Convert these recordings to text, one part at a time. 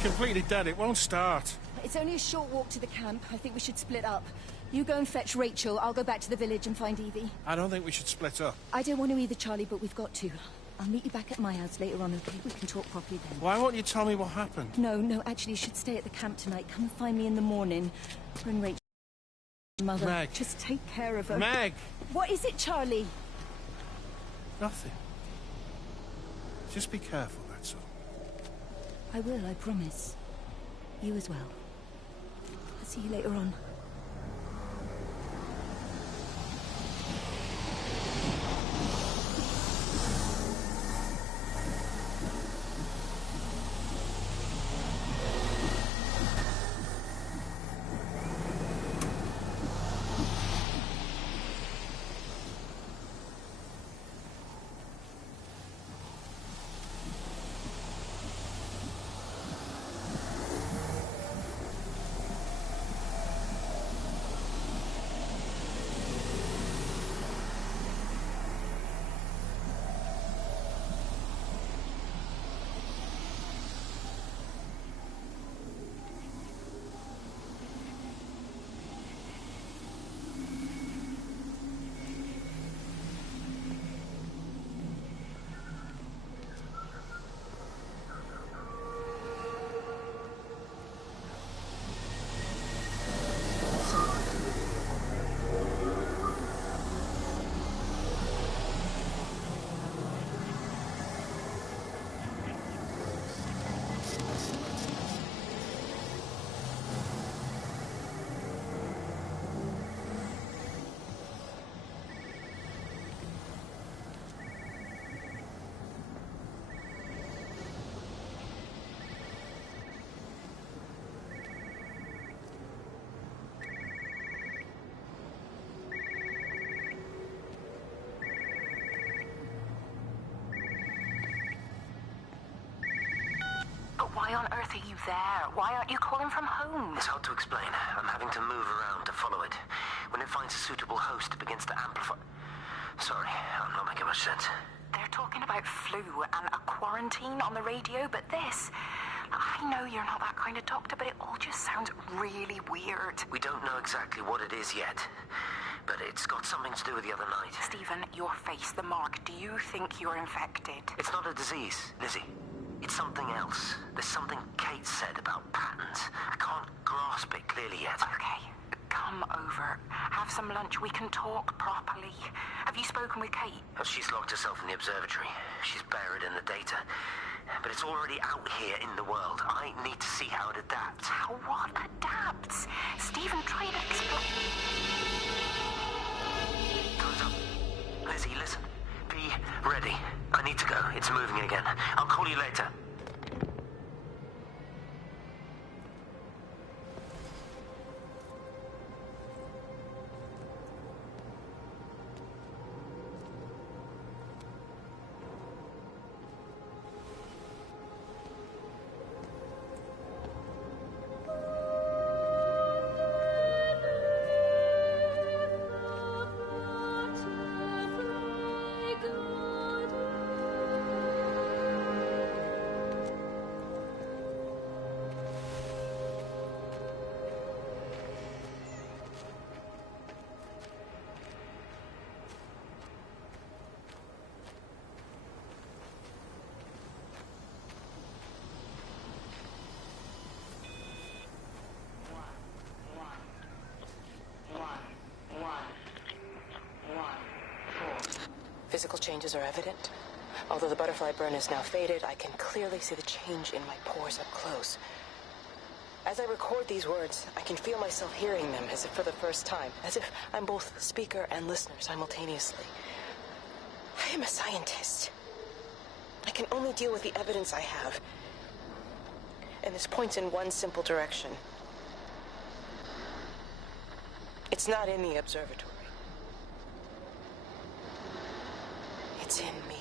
completely dead. It won't start. It's only a short walk to the camp. I think we should split up. You go and fetch Rachel. I'll go back to the village and find Evie. I don't think we should split up. I don't want to either, Charlie, but we've got to. I'll meet you back at my house later on, okay? We can talk properly then. Why won't you tell me what happened? No, actually, you should stay at the camp tonight. Come and find me in the morning. Bring Rachel. Mother. Meg. Just take care of her. Meg! What is it, Charlie? Nothing. Just be careful, that's all. I will, I promise. You as well. I'll see you later on. Why on earth are you there? Why aren't you calling from home? It's hard to explain. I'm having to move around to follow it. When it finds a suitable host, it begins to amplify... Sorry, I'm not making much sense. They're talking about flu and a quarantine on the radio, but this... I know you're not that kind of doctor, but it all just sounds really weird. We don't know exactly what it is yet, but it's got something to do with the other night. Stephen, your face, the mark, do you think you're infected? It's not a disease, Lizzie. It's something else. There's something Kate said about patterns. I can't grasp it clearly yet. Okay, come over. Have some lunch. We can talk properly. Have you spoken with Kate? She's locked herself in the observatory. She's buried in the data. But it's already out here in the world. I need to see how it adapts. How what adapts? Stephen, try to explain. Time's up. Lizzie, listen. Be ready. I need to go. It's moving again. I'll call you later. Physical changes are evident. Although the butterfly burn is now faded, I can clearly see the change in my pores up close. As I record these words, I can feel myself hearing them as if for the first time, as if I'm both speaker and listener simultaneously. I am a scientist. I can only deal with the evidence I have. And this points in one simple direction. It's not in the observatory. It's in me.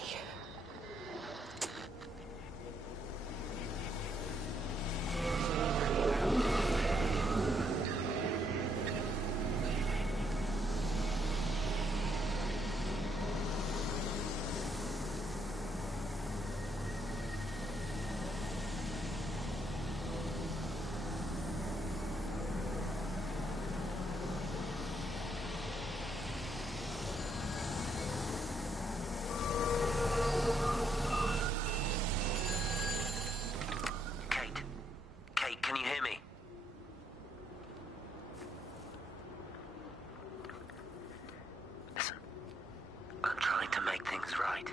everything's right.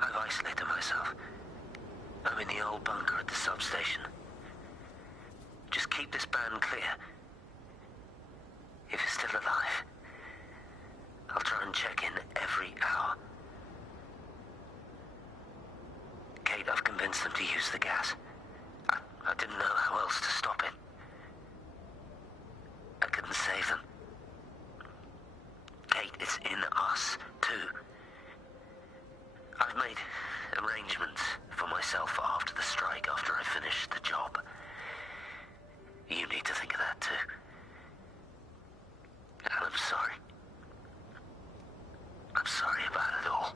I've isolated myself. I'm in the old bunker at the substation. Just keep this band clear. If it's still alive, I'll try and check in every hour. Kate, I've convinced them to use the gas. I didn't know how else to stop it. I couldn't save them. Kate, it's in us, too. I've made arrangements for myself after the strike, after I finish the job. You need to think of that, too. And I'm sorry. I'm sorry about it all.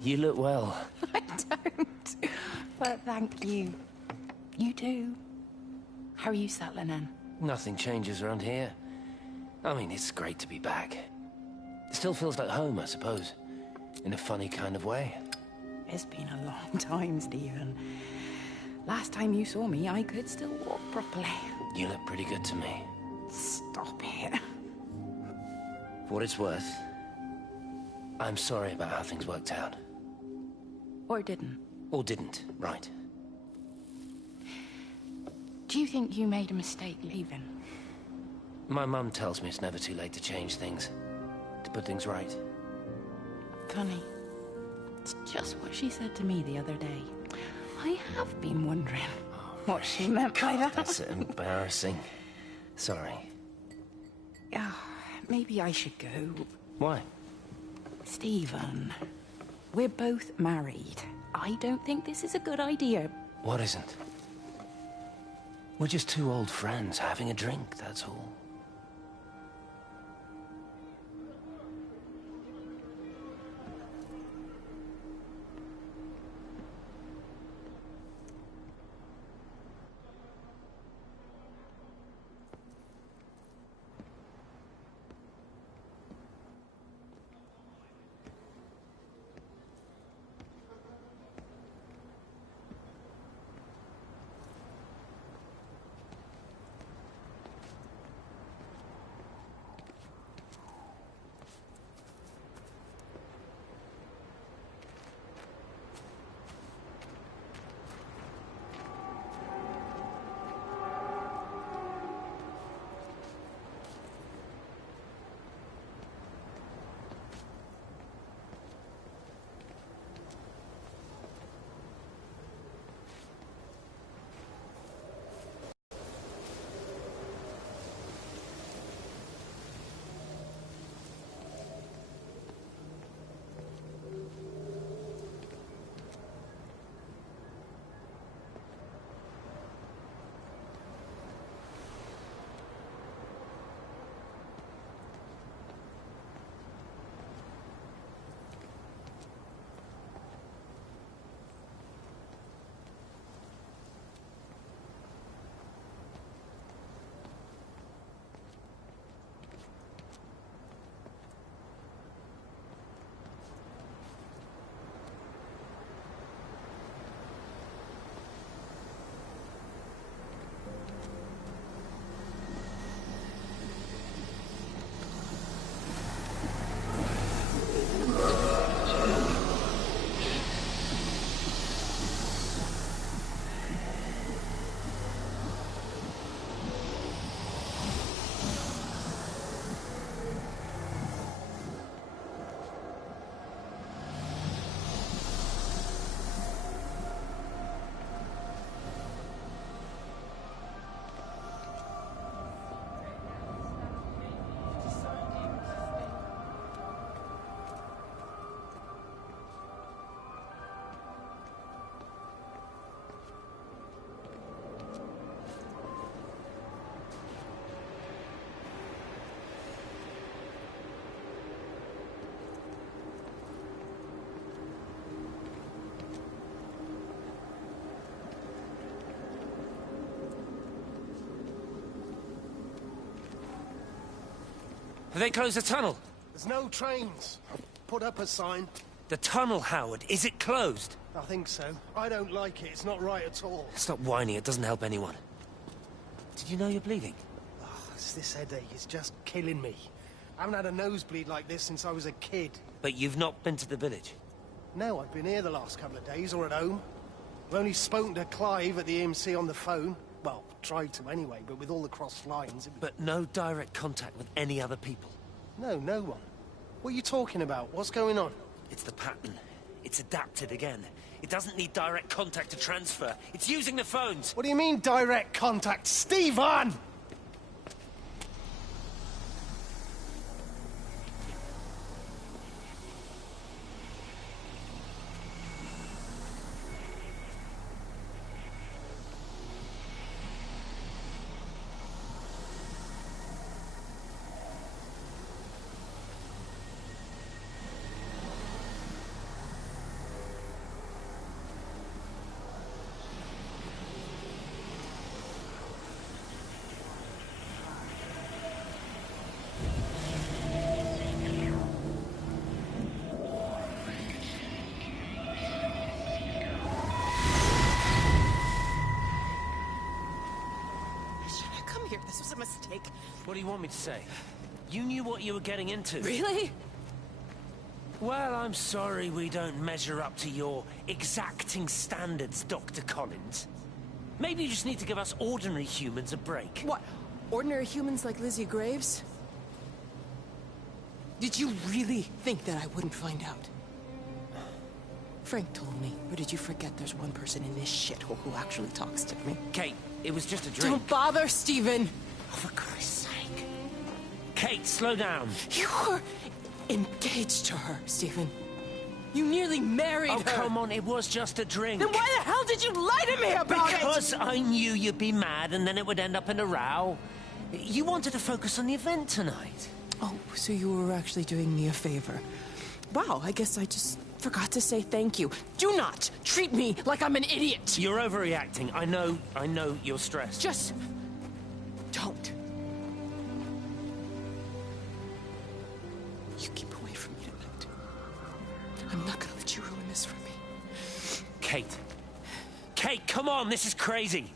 You look well. I don't. But thank you. You do. How are you settling in? Nothing changes around here. I mean, it's great to be back. It still feels like home, I suppose. In a funny kind of way. It's been a long time, Stephen. Last time you saw me, I could still walk properly. You look pretty good to me. Stop it. For what it's worth, I'm sorry about how things worked out. Or didn't. Or didn't, right. Do you think you made a mistake leaving? My mum tells me it's never too late to change things. To put things right. Funny. It's just what she said to me the other day. I have been wondering what she meant by that. That's embarrassing. Sorry. Maybe I should go. Why? Stephen, we're both married. I don't think this is a good idea. What isn't? We're just two old friends having a drink, that's all. Have they closed the tunnel? There's no trains. I've put up a sign. The tunnel, Howard, is it closed? I think so. I don't like it. It's not right at all. Stop whining, it doesn't help anyone. Did you know you're bleeding? Oh, it's this headache. It's just killing me. I haven't had a nosebleed like this since I was a kid. But you've not been to the village? No, I've been here the last couple of days, or at home. I've only spoken to Clive at the EMC on the phone. Well, tried to anyway, but with all the cross lines... But no direct contact with any other people? No, no one. What are you talking about? What's going on? It's the pattern. It's adapted again. It doesn't need direct contact to transfer. It's using the phones. What do you mean, direct contact? Stephen! This was a mistake. What do you want me to say? You knew what you were getting into. Really? Well, I'm sorry we don't measure up to your exacting standards, Dr. Collins. Maybe you just need to give us ordinary humans a break. What? Ordinary humans like Lizzie Graves? Did you really think that I wouldn't find out? Frank told me, or did you forget there's one person in this shithole who actually talks to me? Kate, it was just a drink. Don't bother, Stephen! Oh, for Christ's sake. Kate, slow down. You were engaged to her, Stephen. You nearly married her. Oh, come on, it was just a drink. Then why the hell did you lie to me about it? Because I knew you'd be mad and then it would end up in a row. You wanted to focus on the event tonight. Oh, so you were actually doing me a favor. Wow, I guess I just forgot to say thank you. Do not treat me like I'm an idiot. You're overreacting. I know you're stressed. Just don't. You keep away from me tonight. I'm not gonna let you ruin this for me. Kate. Kate, come on, this is crazy.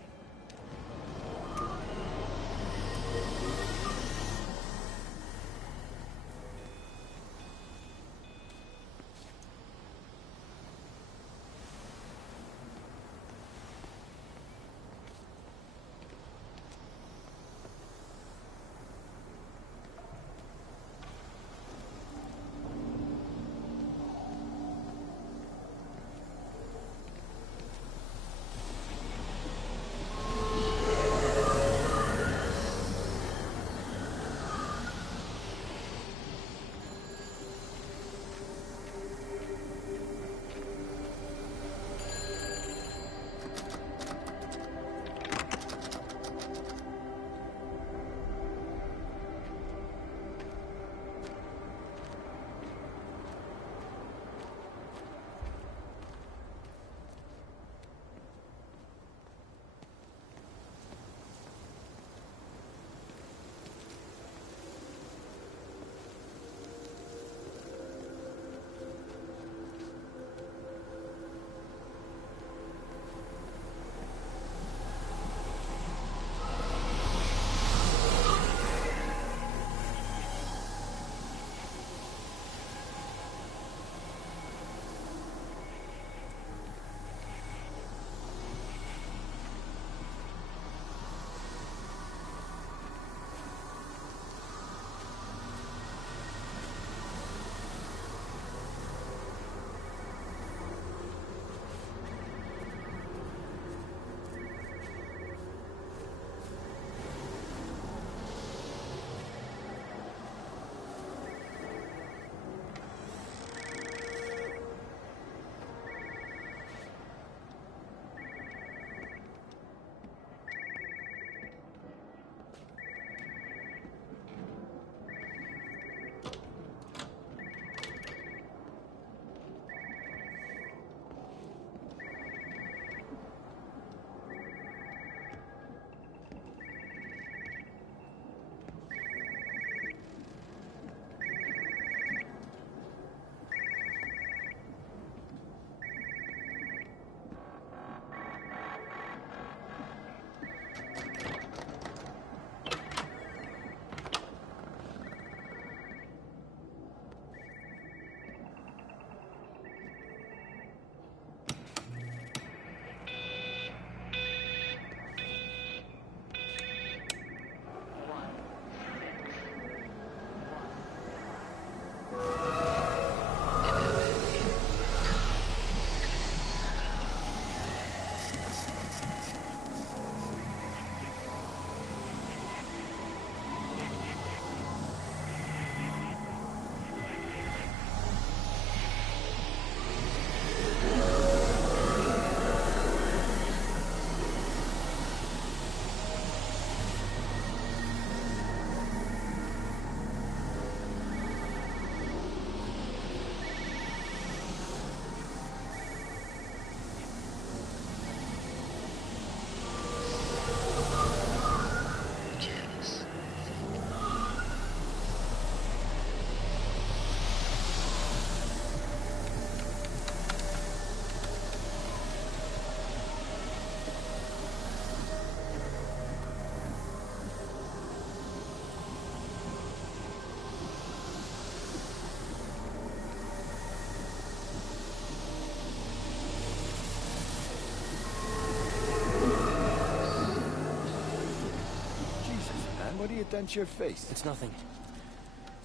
What have you done to your face? It's nothing.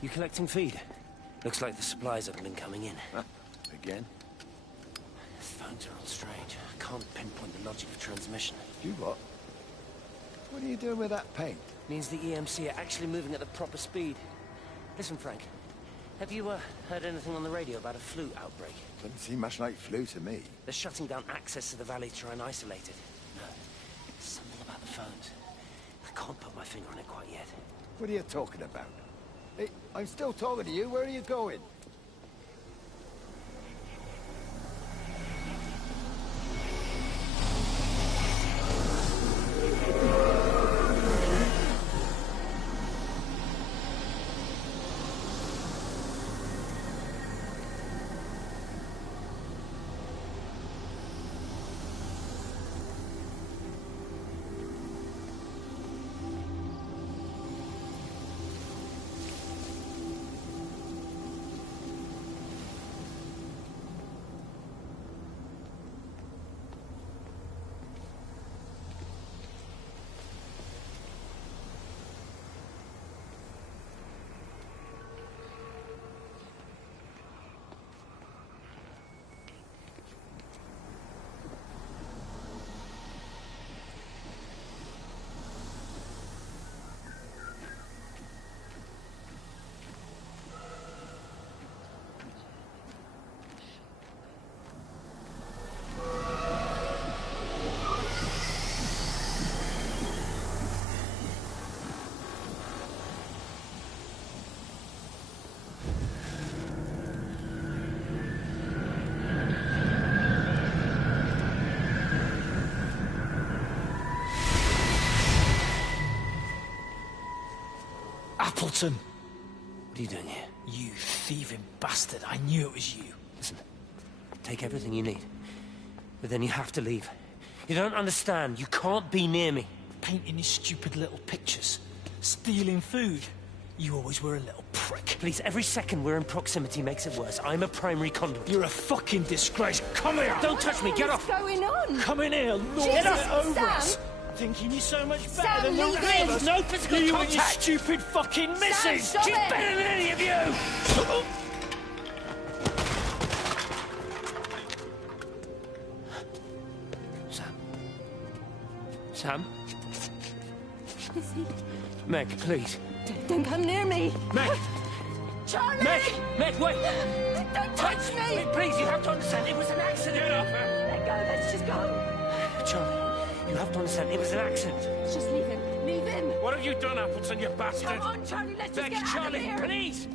You collecting feed? Looks like the supplies haven't been coming in. Huh? Again? Phones are all strange. I can't pinpoint the logic of transmission. You what? What are you doing with that paint? Means the EMC are actually moving at the proper speed. Listen, Frank. Have you heard anything on the radio about a flu outbreak? Doesn't seem much like flu to me. They're shutting down access to the valley to try and isolate it. No. Something about the phones. I can't put my finger on it quite yet. What are you talking about? Hey, I'm still talking to you. Where are you going? Appleton! What are you doing here? You thieving bastard. I knew it was you. Listen, take everything you need. But then you have to leave. You don't understand. You can't be near me. Painting his stupid little pictures. Stealing food. You always were a little prick. Please, every second we're in proximity makes it worse. I'm a primary conduit. You're a fucking disgrace. Come here! Don't touch me! Get off! What's going on? Come in here, Lord! Jesus, Get over Sam! us! Thinking you're so much better Sam, than the leave rest him! of us. No physical You contact! and your stupid fucking missus! stop She's it! better than any of you! Sam? Sam? Is he... Meg, please. Don't come near me! Meg! Charlie! Meg! Meg, wait! Don't touch me! Meg, please, you have to understand, it was an accident! Get off her! Let go, let's just go! Charlie, you have to understand, it was an accident. Just leave him. Leave him. What have you done, Appleton, you bastard? Come on, Charlie, let's just Meg, get out of Charlie, here. please!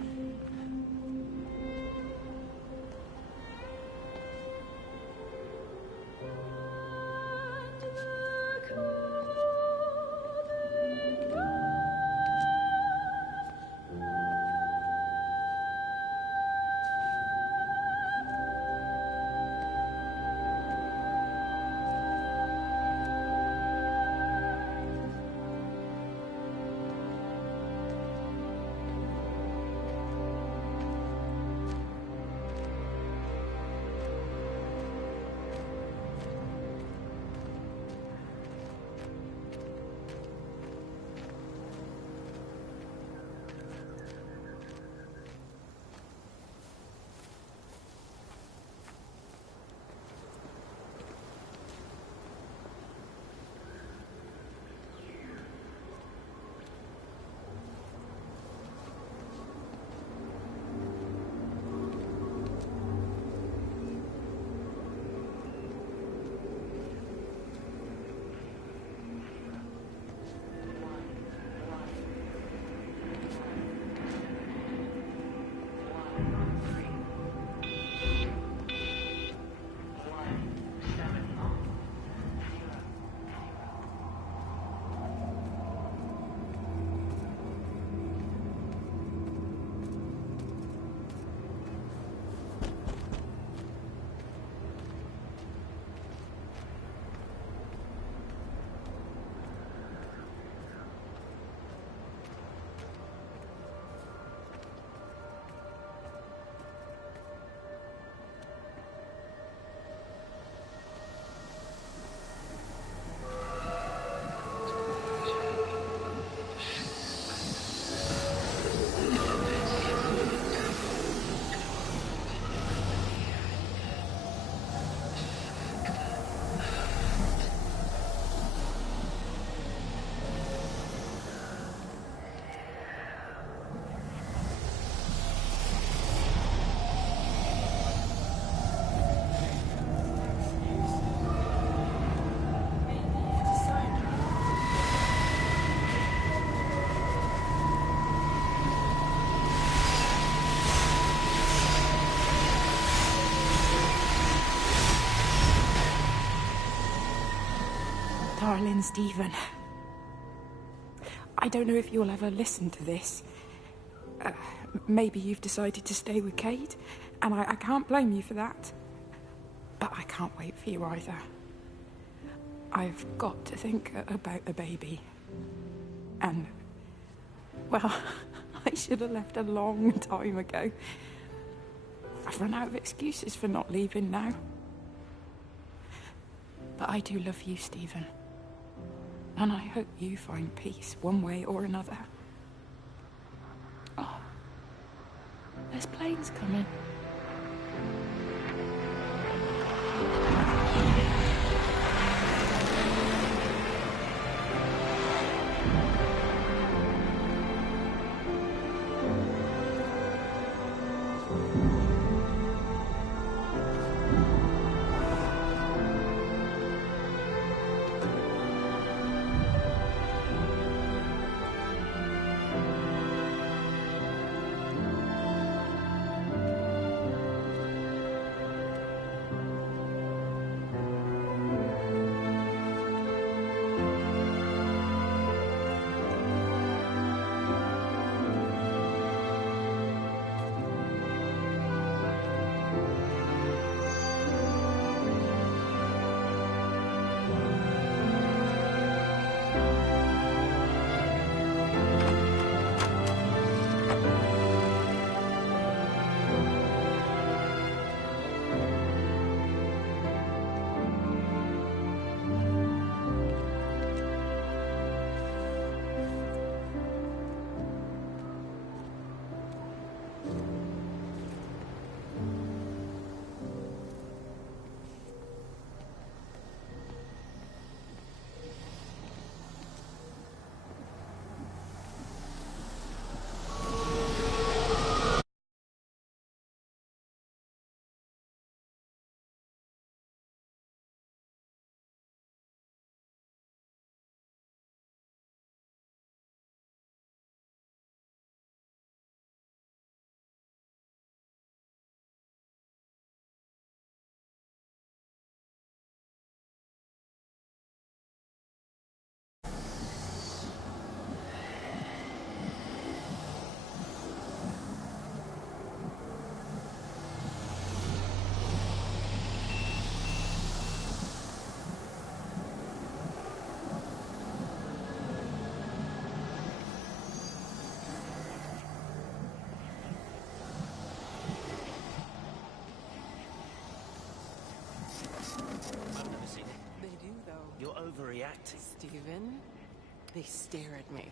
Darling Stephen, I don't know if you'll ever listen to this. Maybe you've decided to stay with Kate, and I can't blame you for that. But I can't wait for you either. I've got to think about the baby. And, well, I should have left a long time ago. I've run out of excuses for not leaving now. But I do love you, Stephen. And I hope you find peace one way or another. Oh, there's planes coming. You're overreacting. Stephen, they stare at me.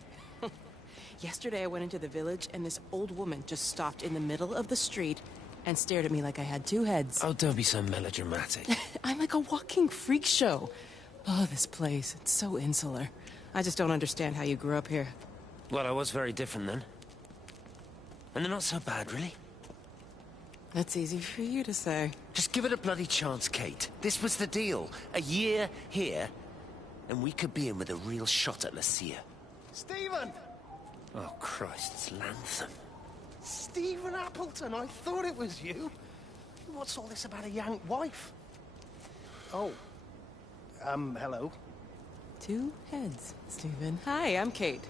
Yesterday I went into the village and this old woman just stopped in the middle of the street and stared at me like I had two heads. Oh, don't be so melodramatic. I'm like a walking freak show. Oh, this place, it's so insular. I just don't understand how you grew up here. Well, I was very different then. And they're not so bad, really. That's easy for you to say. Just give it a bloody chance, Kate. This was the deal. A year here, and we could be in with a real shot at Lucia. Stephen! Oh, Christ, it's Lantham. Stephen Appleton, I thought it was you. What's all this about a young wife? Oh. Hello. Two heads, Stephen. Hi, I'm Kate.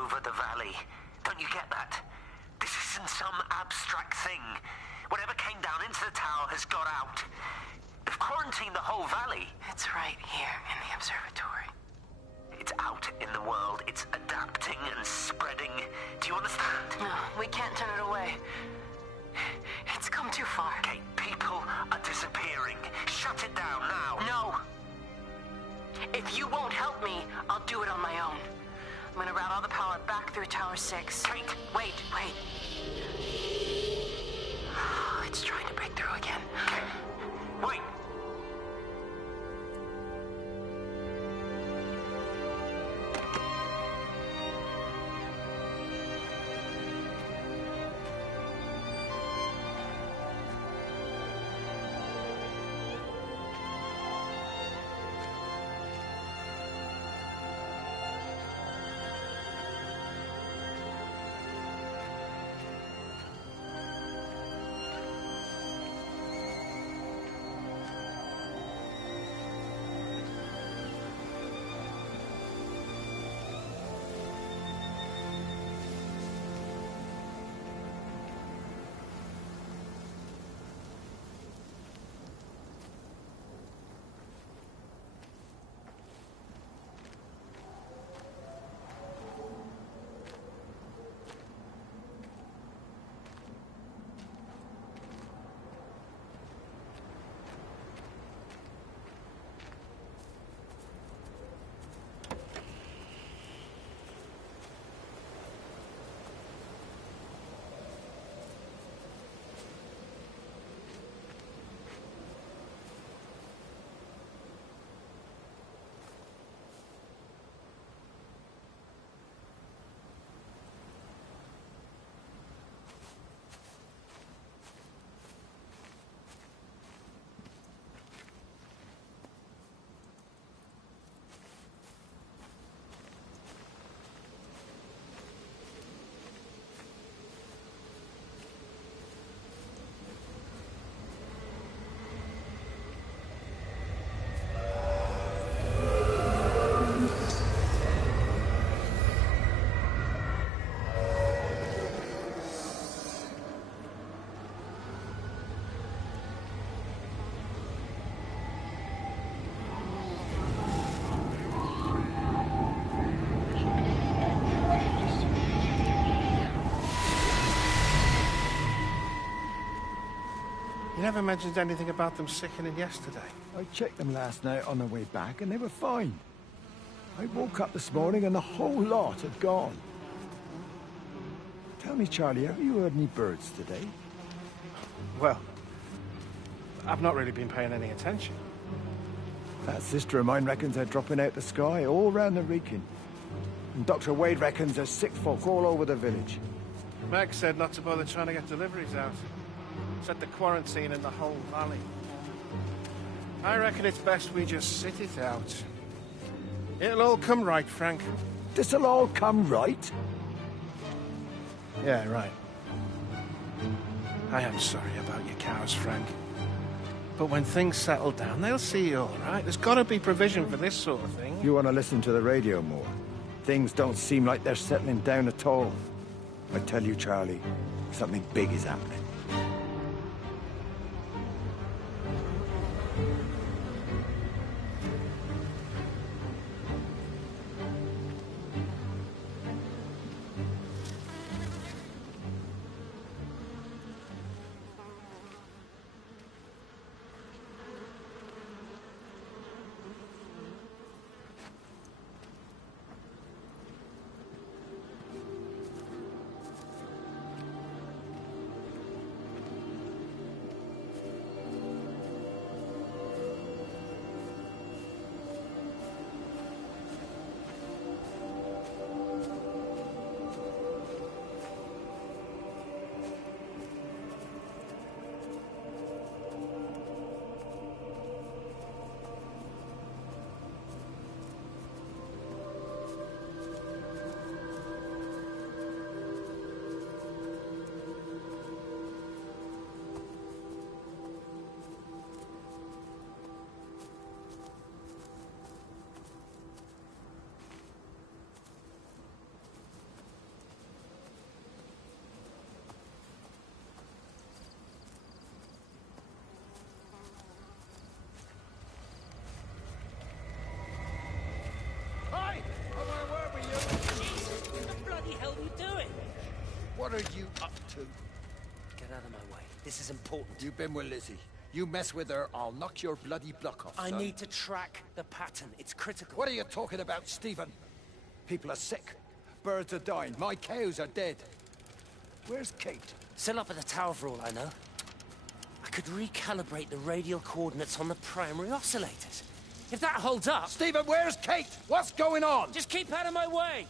over the valley. Don't you get that? This isn't some abstract thing. Whatever came down into the tower has got out. They've quarantined the whole valley. It's right here in the observatory. It's out in the world. It's adapting and spreading. Do you understand? No, we can't turn it away. It's come too far. Kate, people are disappearing. Shut it down now. No. If you won't help me, I'll do it on my own. I'm gonna route all the power back through Tower 6. Kate! Wait. It's trying to break through again. Kate, wait! You never mentioned anything about them sickening yesterday. I checked them last night on the way back, and they were fine. I woke up this morning and the whole lot had gone. Tell me, Charlie, have you heard any birds today? Well, I've not really been paying any attention. That sister of mine reckons they're dropping out the sky all round the region. And Dr. Wade reckons there's sick folk all over the village. Meg said not to bother trying to get deliveries out. Said the quarantine in the whole valley. I reckon it's best we just sit it out. It'll all come right, Frank. This'll all come right? Yeah, right. I am sorry about your cows, Frank. But when things settle down, they'll see you all right. There's got to be provision for this sort of thing. You want to listen to the radio more? Things don't seem like they're settling down at all. I tell you, Charlie, something big is happening. What are you up to? Get out of my way. This is important. You've been with Lizzie. You mess with her, I'll knock your bloody block off, I son. need to track the pattern. It's critical. What are you talking about, Stephen? People are sick. Birds are dying. My cows are dead. Where's Kate? Still up at the tower for all I know. I could recalibrate the radial coordinates on the primary oscillators. If that holds up... Stephen, where's Kate? What's going on? Just keep out of my way!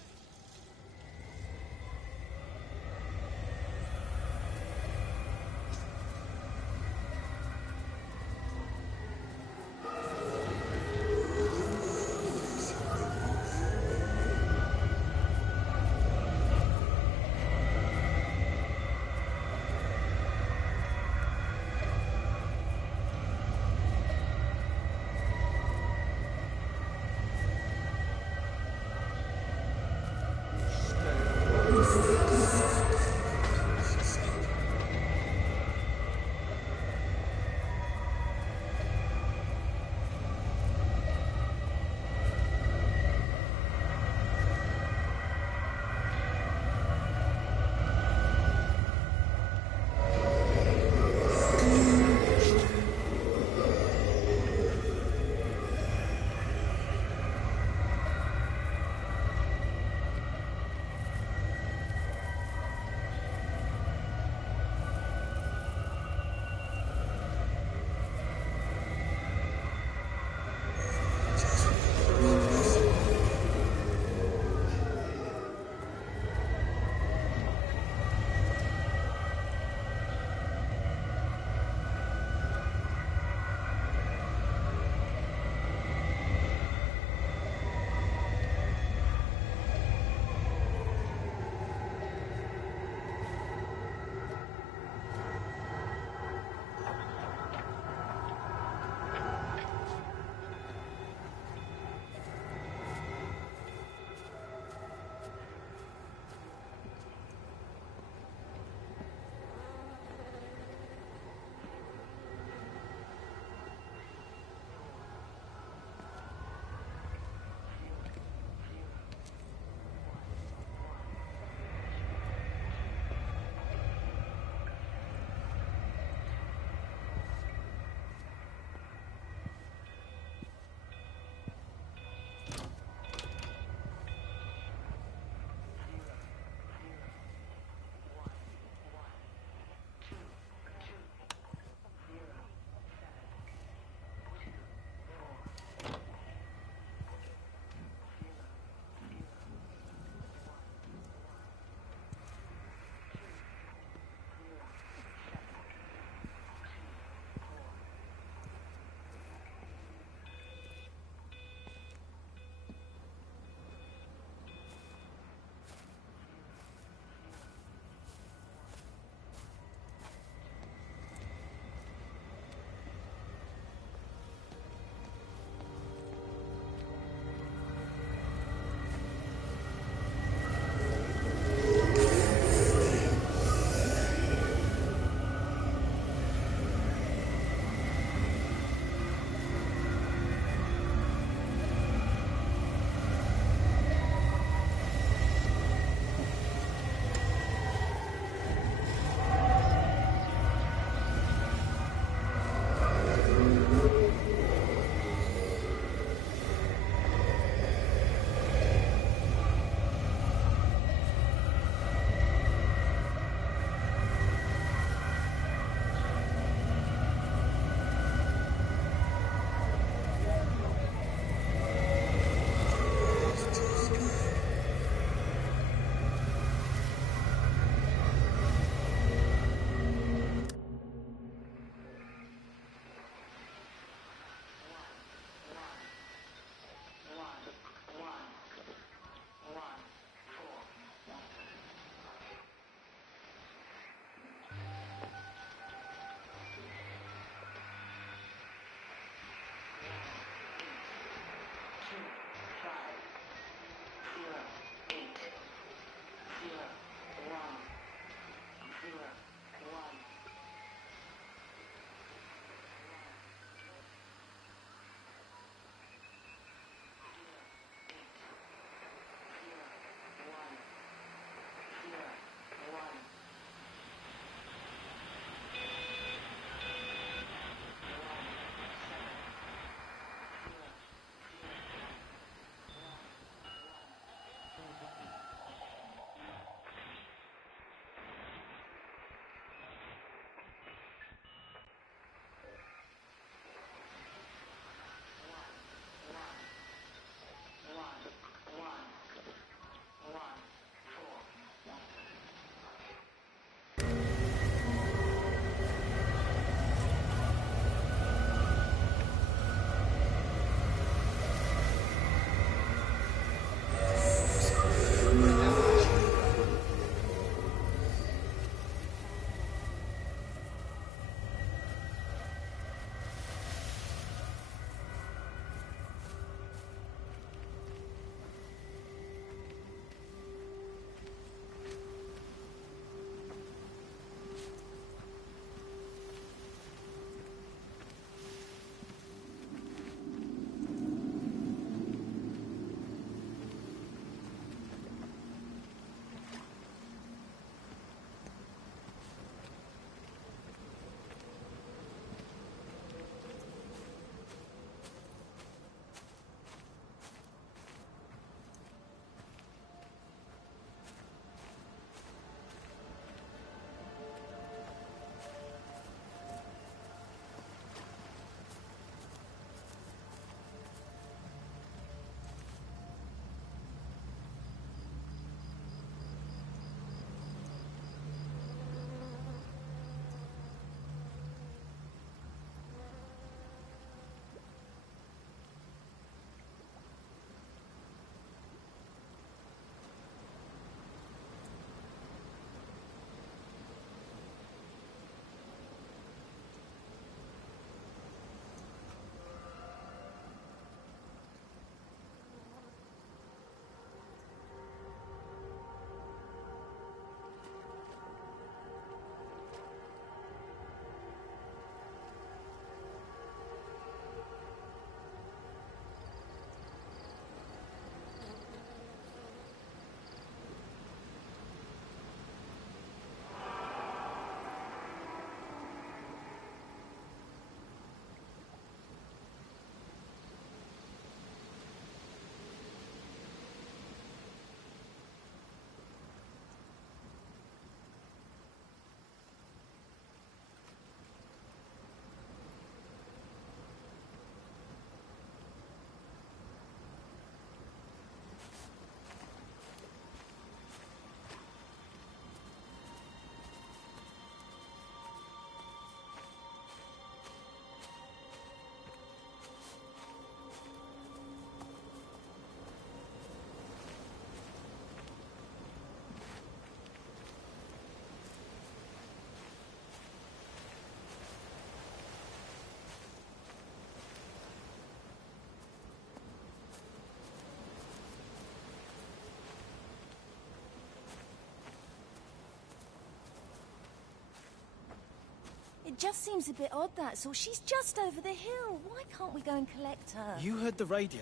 just seems a bit odd, that's all. She's just over the hill. Why can't we go and collect her? You heard the radio.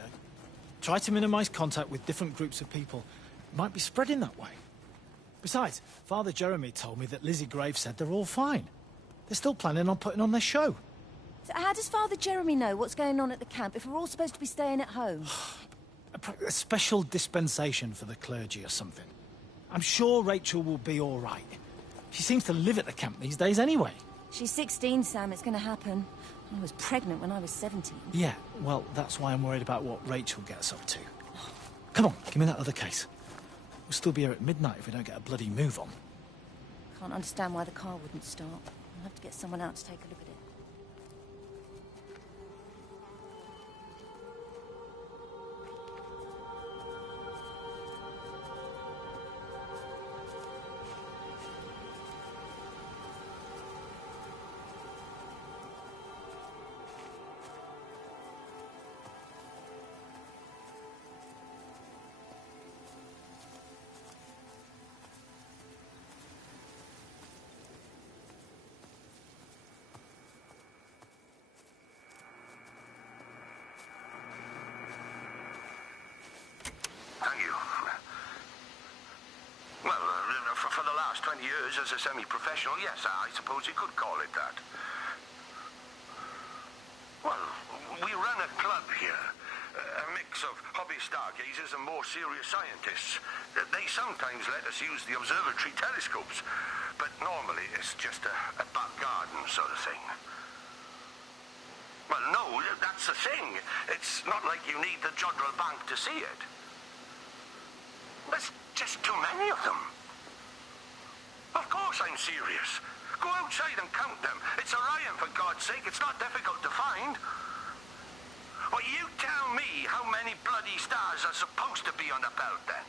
Try to minimize contact with different groups of people. It might be spreading that way. Besides, Father Jeremy told me that Lizzie Graves said they're all fine. They're still planning on putting on their show. So how does Father Jeremy know what's going on at the camp if we're all supposed to be staying at home? A special dispensation for the clergy or something. I'm sure Rachel will be all right. She seems to live at the camp these days anyway. She's 16, Sam. It's going to happen. I was pregnant when I was 17. Yeah, well, that's why I'm worried about what Rachel gets up to. Come on, give me that other case. We'll still be here at midnight if we don't get a bloody move on. Can't understand why the car wouldn't start. I'll have to get someone out to take a look at it. Thank you. Well, for the last 20 years as a semi-professional, yes, I suppose you could call it that. Well, we run a club here. A mix of hobby stargazers and more serious scientists. They sometimes let us use the observatory telescopes, but normally it's just a back garden sort of thing. Well, no, that's the thing. It's not like you need the Jodrell Bank to see it. There's just too many of them. Of course I'm serious. Go outside and count them. It's Orion, for God's sake. It's not difficult to find. Well, you tell me how many bloody stars are supposed to be on the belt, then.